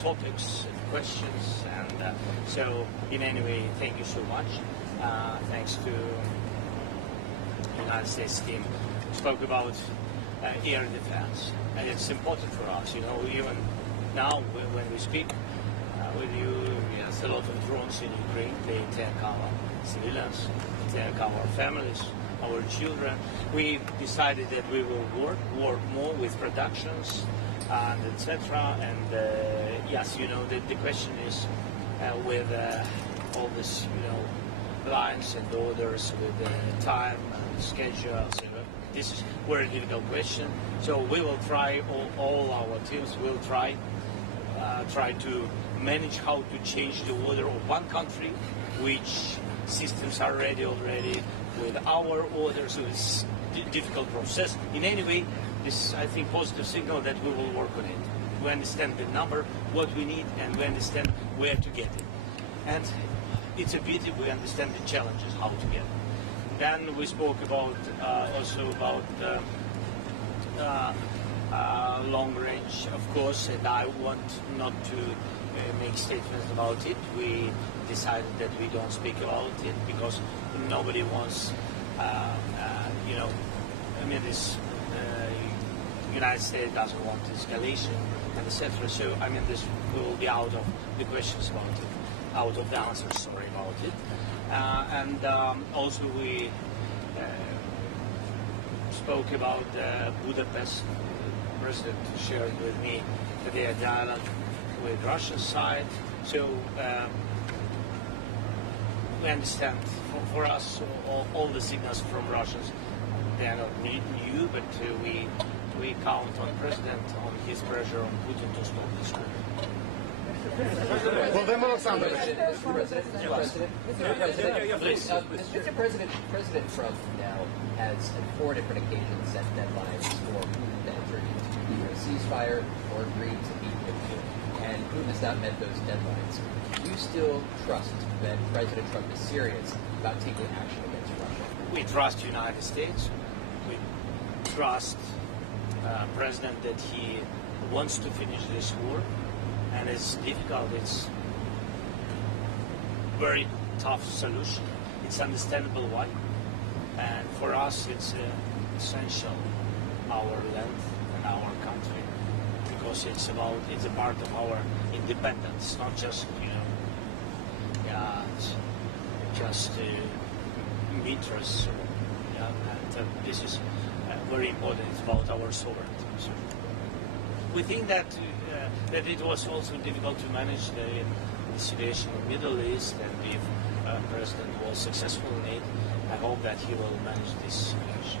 topics and questions, and so in any way, thank you so much. Thanks to the United States team. We spoke about air defense, and it's important for us. You know, even now when we speak with you, yes, a lot of drones in Ukraine. They attack our civilians, attack our families, our children. We decided that we will work more with productions and etc. And yes, you know, the question is with all this, you know, lines and orders, with time and schedules. You know, this is a very difficult question. So we will try. All our teams will try to manage how to change the order of one country, which systems are ready already with our order. So it's a difficult process. In any way, this is, I think, positive signal that we will work on it. We understand the number, what we need, and we understand where to get it. And it's a pity we understand the challenges, how to get it. Then we spoke about also about long range, of course, and I want not to make statements about it. We decided that we don't speak about it because nobody wants, you know, I mean, this United States doesn't want escalation and etc. So I mean, this will be out of the questions about it, out of the answers. Sorry about it. And also we spoke about Budapest. President shared with me their dialogue with Russian side. So we understand for us all the signals from Russians. They are not new, but we count on President, on his pressure on Putin to stop this war. Mr. President Trump now has on 4 different occasions set deadlines for Putin to enter into either a ceasefire or agree to meet with him, and Putin has not met those deadlines. Do you still trust that President Trump is serious about taking action against Russia? We trust the United States. We trust President that he wants to finish this war. And it's difficult, it's very tough solution. It's understandable why. And for us, it's essential, our land and our country, because it's a part of our independence, not just, you know, just meters. And this is very important. It's about our sovereignty. So we think that it was also difficult to manage the situation in the Middle East, and if President was successful in it, I hope that he will manage this situation.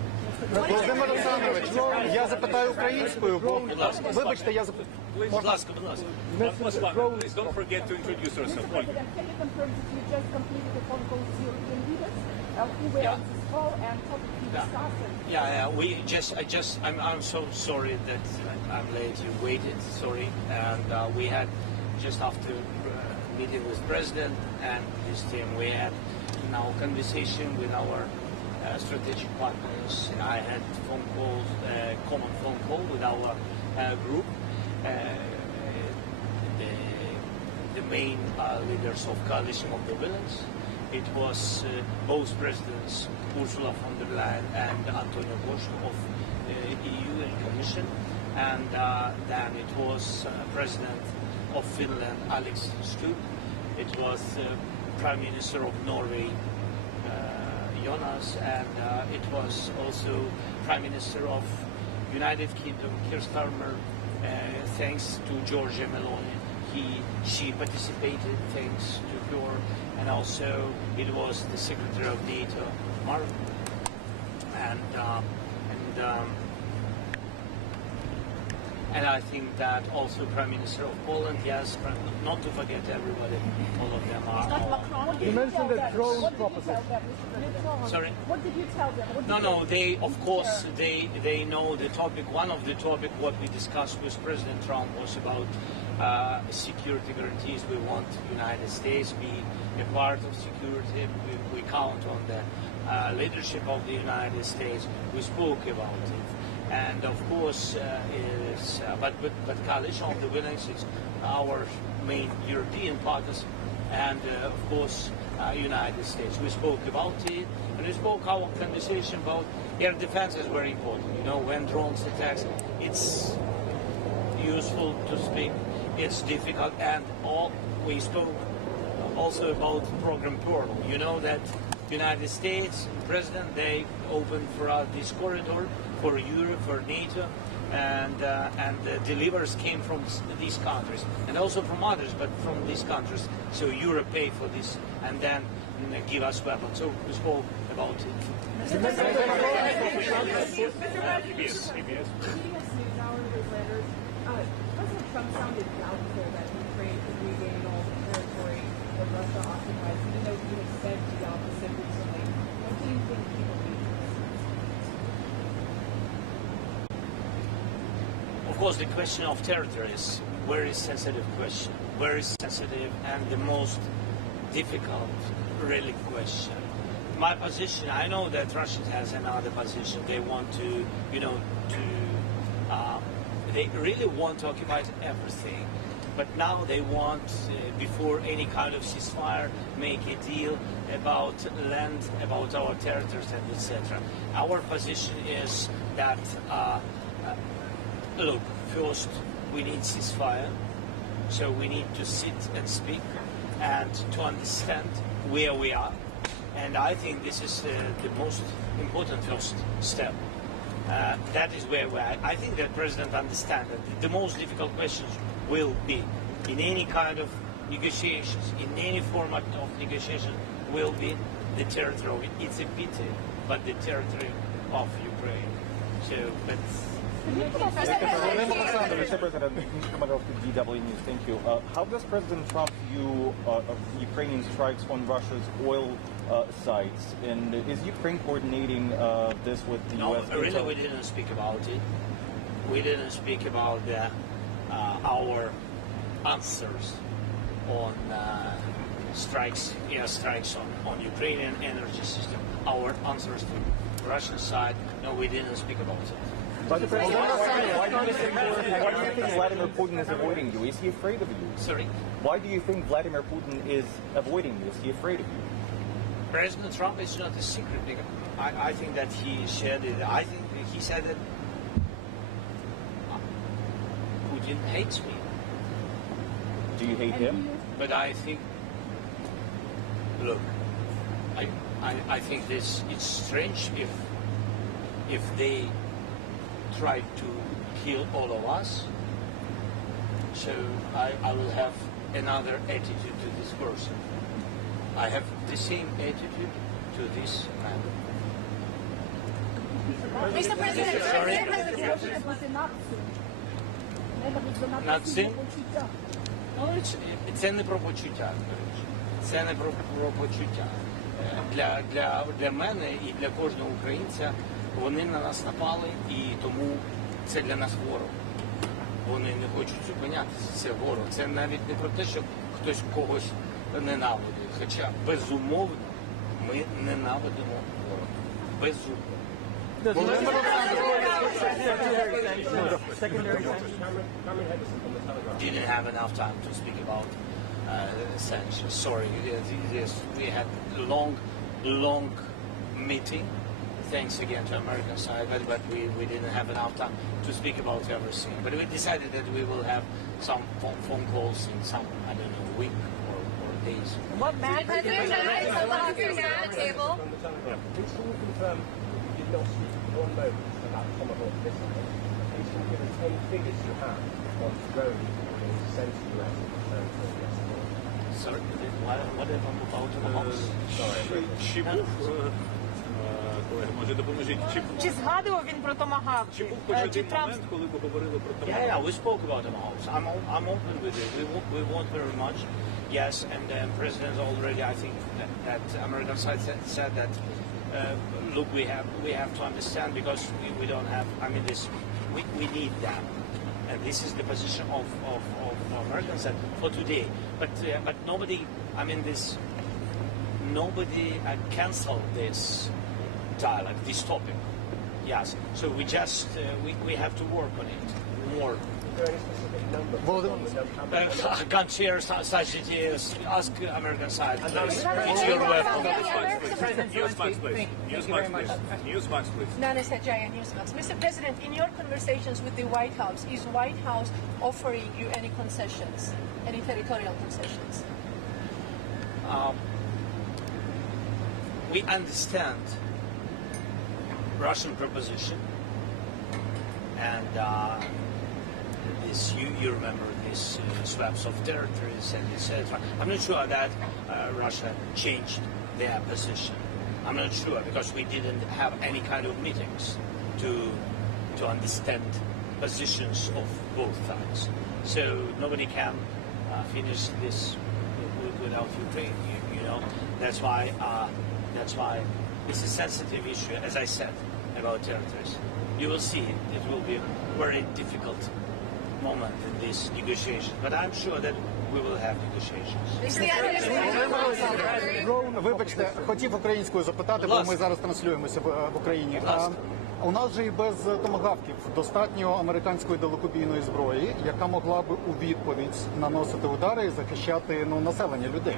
Володимир Олександрович, я запитаю українською, бо вибачте, я запитаю. Будь ласка. Please don't forget to introduce yourself. Can you confirm that you just completed a phone call with European leaders? Who were on this call and what did you discuss? I'm so sorry that I'm late. You waited, sorry. And we had just after meeting with President and his team, we had now conversation with our strategic partners. I had phone calls, common phone call with our group, the main leaders of Coalition of the Willing. It was both presidents, Ursula von der Leyen and Antonio Costa of EU and Commission, and then it was President of Finland, Alex Stubb. It was Prime Minister of Norway, Jonas, and it was also Prime Minister of United Kingdom, Keir Starmer. Thanks to Giorgia Meloni, she participated. Thanks to her, and also it was the Secretary of NATO, Mark, and I think that also Prime Minister of Poland, yes, not to forget everybody, all of them are. You mentioned the drone proposition. Sorry? What did you tell them? No, they, of course, they know the topic. One of the topic what we discussed with President Trump was about security guarantees. We want the United States be a part of security. We count on the leadership of the United States. We spoke about it. And of course, but Coalition of the Willing is our main European partners, and of course United States. We spoke about it, and we spoke our conversation about air defense is very important. You know, when drones attacks, it's useful to speak. It's difficult, and we spoke also about program Portal. You know that United States President, they opened for us this corridor for Europe, for NATO, and the delivers came from these countries and also from others, but from these countries. So Europe pay for this and then give us weapons. So we spoke about it. CBS. CBS News, our letters, President Trump sounded doubtful that Ukraine could regain all the territory that Russia occupies, even though he has said the opposite recently. What do you think he believes? Of course, the question of territory is a very sensitive question, very sensitive and the most difficult, really, question. My position, I know that Russia has another position. They want to, they really want to occupy everything. But now they want, before any kind of ceasefire, make a deal about land, about our territories, and etc. Our position is that, look, first we need ceasefire, so we need to sit and speak and to understand where we are. And I think this is the most important first step. That is where I think that President understands that the most difficult questions will be in any kind of negotiations, in any format of negotiation, will be the territory. It's a pity, but the territory of Ukraine. So, but. Mr. President, Commander of the DW News, thank you. How does President Trump view Ukrainian strikes on Russia's oil sites? And is Ukraine coordinating this with the U.S.? No, really, we didn't speak about it. We didn't speak about our answers on strikes, air strikes on Ukrainian energy system. Our answers to Russian side, no, we didn't speak about it. But why do you think Vladimir Putin is avoiding you? Is he afraid of you? Sorry? Why do you think Vladimir Putin is avoiding you? Is he afraid of you? President Trump is not a secret. I think that he shared it. I think he said that Putin hates me. Do you hate him? But I think, look, I think it's strange if they try to kill all of us. So I will have another attitude to this person. I have the same attitude to this man. Mr. President, Sorry? Нацизм? Ну, це не про почуття, до речі. Це не про почуття. Для мене і для кожного українця вони на нас напали, і тому це для нас ворог. Вони не хочуть зупинятися, це ворог. Це навіть не про те, що хтось когось ненавидить. Хоча, безумовно, ми ненавидимо ворога. Безумовно. Didn't have enough time to speak about sanctions. Sorry, yes, we had long meeting. Thanks again to American side, but we didn't have enough time to speak about everything. But we decided that we will have some phone calls in some, I don't know, week or days. What matters is at the table. Please can you confirm you did not speak one moment about Tomahawk missiles? Please can you give us any figures you have on drones being sent to the US yesterday? Sorry, whatever about Tomahawks? Чи був, колеги, може допоможіть, Чи згадував він про Tomahawk? чи був хоч один момент, коли ви говорили про Tomahawk? Yeah, we spoke about Tomahawks. I'm open with it. We want very much. Yes, and the president already, I think, that American side said that, look, we have to understand because we don't have, I mean, we need them. And this is the position of American side for today. But nobody, I mean, nobody canceled this dialogue, this topic. Yes, so we just we have to work on it more there any specific number? Volodymyr, I can't share such details. Ask American side, please. It's your weapon. Newsmax, please. Newsmax, please. Nana Sajaya, Newsmax. Mr. President, in your conversations with the White House, is White House offering you any concessions, any territorial concessions? We understand Russian proposition, and this you remember this swaps of territories and etc. I'm not sure that Russia changed their position. I'm not sure because we didn't have any kind of meetings to understand positions of both sides. So nobody can finish this without Ukraine. You know, that's why it's a sensitive issue, as I said, about territories. You will see it will be a very difficult moment in this negotiation, but I'm sure that we will have negotiations. Вибачте, хотів українською запитати, бо ми зараз транслюємося в Україні. У нас же і без томагавків достатньо американської далекобійної зброї, яка могла би у відповідь наносити удари і захищати населення людей.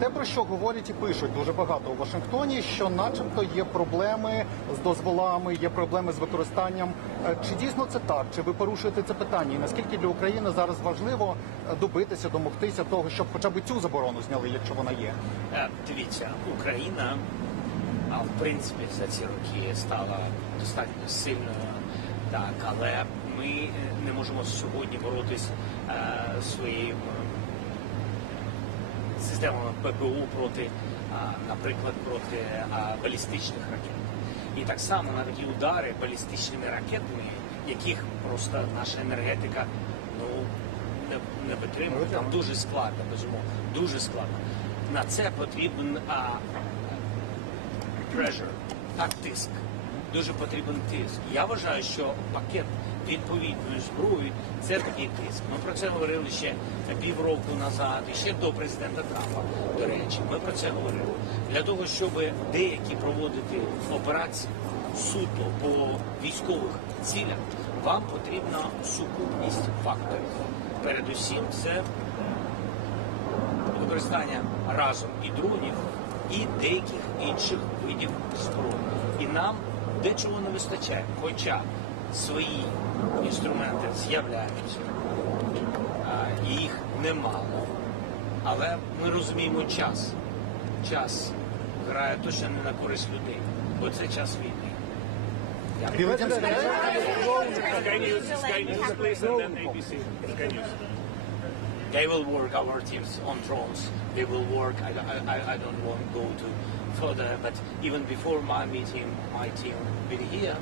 Те, про що говорять і пишуть дуже багато у Вашингтоні, що начебто є проблеми з дозволами, є проблеми з використанням. Чи дійсно це так? Чи ви порушуєте це питання? І наскільки для України зараз важливо добитися, домогтися того, щоб хоча б цю заборону зняли, якщо вона є? Дивіться, Україна, в принципі, за ці роки стала достатньо сильною, так, але ми не можемо сьогодні боротись своїм системами ППО проти, наприклад, проти балістичних ракет. І так само на такі удари балістичними ракетами, яких просто наша енергетика не витримує, там дуже складно, безумовно, дуже складно. На це потрібен pressure, так, тиск. Дуже потрібен тиск. Я вважаю, що пакет відповідної зброї – це такий тиск. Ми про це говорили ще півроку назад, і ще до президента Трампа, до речі. Ми про це говорили. Для того, щоб деякі проводити операції суто по військових цілях, вам потрібна сукупність факторів. Передусім, це використання разом і дронів, і деяких інших видів зброї. І нам дечого не вистачає, хоча свої інструменти з'являються, їх немало, але ми розуміємо час. Час грає точно не на користь людей, бо це час війни. Sky News, please, and then ABC. Sky News. They will work, our teams, on drones. They will work. I don't want to go to further, but even before my meeting, my team will be here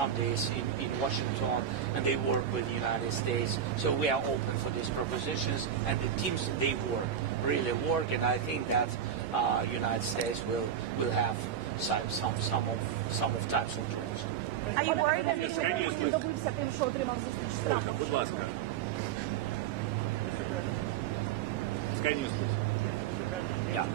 some days in Washington, and they work with the United States. So we are open for these propositions, and the teams, they really work, and I think that United States will have some of types of drones. А you worried that він добився тим, що отримав зустріч з Трампом? Будь ласка. Sky News, please. Yeah.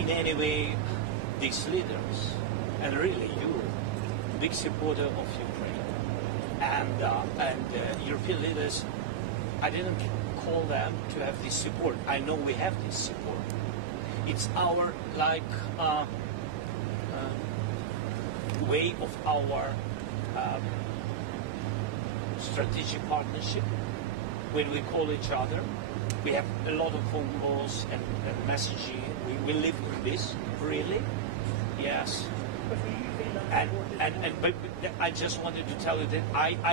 In any way, these leaders, and really you, big supporter of Ukraine, and European leaders, I didn't call them to have this support. I know we have this support. It's our way of our strategic partnership. When we call each other, we have a lot of phone calls and messaging. We live with this, really, yes. But I just wanted to tell you that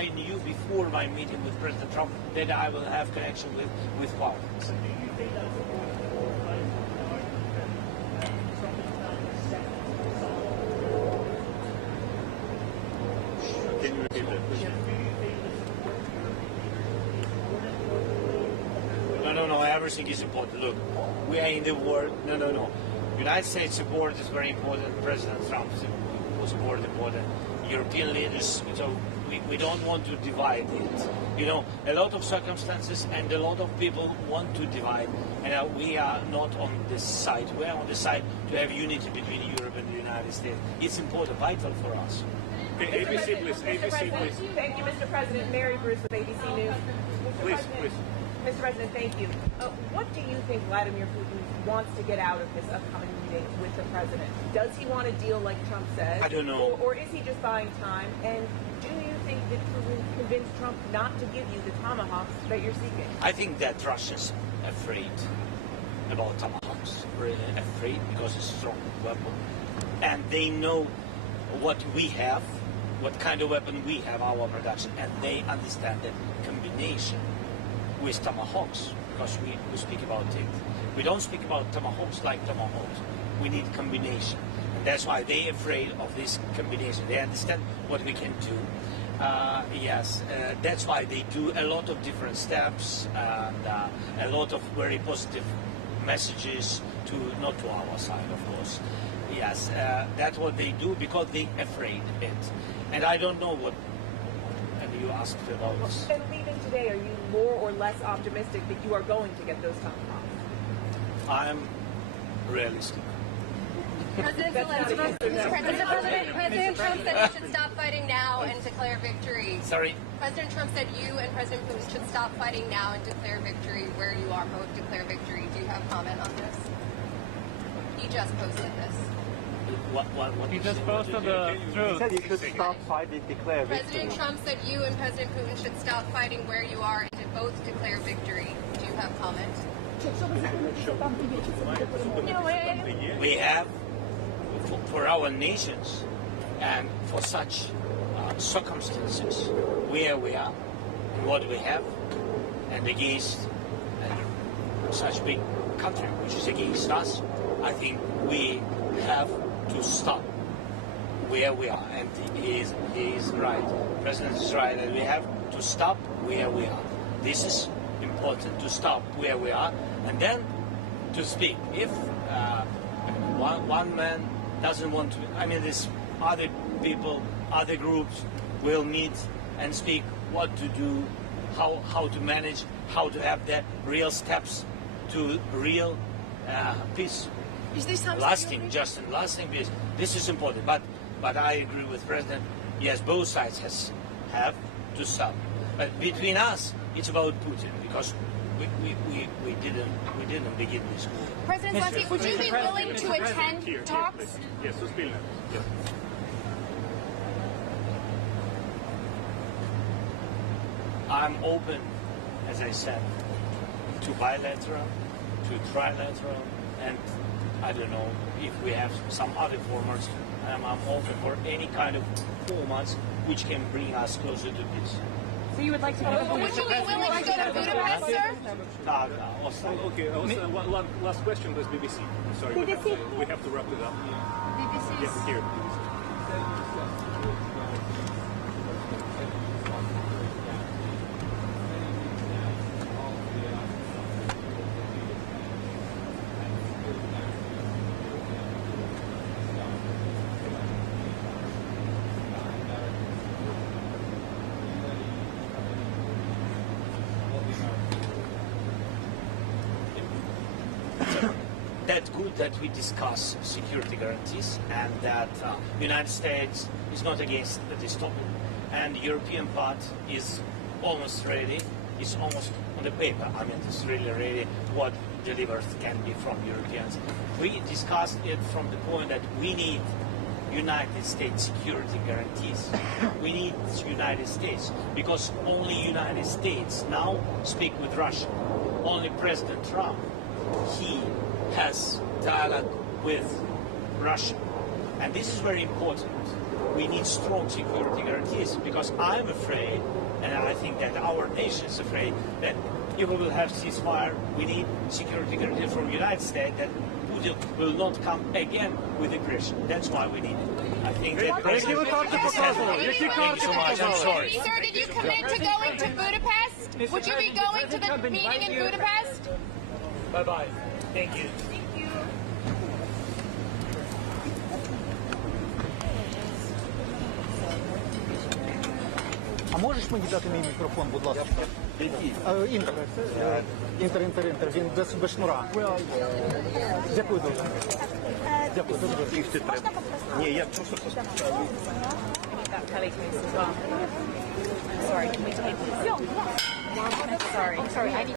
I knew before my meeting with President Trump that I will have connection with Huawei. Can you repeat that, please? No, everything is important. Look, we are in the war. No. United States support is very important. President Trump's support is important. European leaders, so we don't want to divide it. You know, a lot of circumstances and a lot of people want to divide, and we are not on this side. We are on the side to have unity between Europe and the United States. It's important, vital for us. Okay, ABC, please. ABC, please. Thank you, Mr. President. Mary Bruce with ABC News. Please, please. Mr. President, thank you. What do you think Vladimir Putin wants to get out of this upcoming meeting with the president? Does he want a deal like Trump says? I don't know. Or is he just buying time? And do you think that Putin convinced Trump not to give you the Tomahawks that you're seeking? I think that Russians are afraid about Tomahawks, really afraid because it's a strong weapon. And they know what we have, what kind of weapon we have, our production, and they understand that combination with Tomahawks, because we speak about it. We don't speak about Tomahawks like Tomahawks. We need combination. And that's why they're afraid of this combination. They understand what we can do. That's why they do a lot of different steps and a lot of very positive messages not to our side, of course. Yes, that's what they do because they're afraid of it. And I don't know what you asked about. And leaving today, are you more or less optimistic that you are going to get those Tomahawks? I'm realistic. President Zelenskyy, President Trump said you should stop fighting now and declare victory. Sorry? President Trump said you and President Putin should stop fighting now and declare victory where you are. Both declare victory. Do you have comment on this? He just posted this. What he just posted the truth. He said you should stop fighting, declare victory. President Trump said you and President Putin should stop fighting where you are and to both declare victory. Do you have comment? we have for our nations and for such circumstances where we are and what we have and against such big country which is against us, I think we have to stop where we are, and he is right. The President is right, and we have to stop where we are. This is important, to stop where we are, and then to speak. If one man doesn't want to, I mean, there's other people, other groups will meet and speak what to do, how to manage, how to have the real steps to real peace. Is this something lasting peace. This is important, but I agree with President. Yes, both sides have to stop. But between us, it's about Putin because we didn't begin this war. President Zelenskyy, would you be willing to attend talks? Yes, Suspilne. Yes. I'm open, as I said, to bilateral, to trilateral, and I don't know if we have some other formats. I'm open for any kind of formats which can bring us closer to peace. So you would like to go? Would you be willing to go to Budapest, sir? Okay, one last question with BBC. Sorry, we have to wrap it up. BBC. Yes, here. That's good that we discuss security guarantees and that the United States is not against this topic. And the European part is almost ready. It's almost on the paper. I mean, it's really ready what delivered can be from Europeans. We discussed it from the point that we need United States security guarantees. We need United States because only United States now speak with Russia. Only President Trump, he has dialogue with Russia. And this is very important. We need strong security guarantees because I'm afraid, and I think that our nation is afraid, that if we will have ceasefire, we need security guarantees from the United States that Putin will not come again with aggression. That's why we need it. I think that Thank you so much. I'm sorry. Sir, did you commit to going to Budapest? Would you be going to the meeting in Budapest? Bye-bye. Thank you. можеш мені дати мій мікрофон, будь ласка? Інтер. Він без шнура. Дякую дуже. Дякую дуже. Ні, я просто поспішаю. Sorry, can we take this? Sorry, I need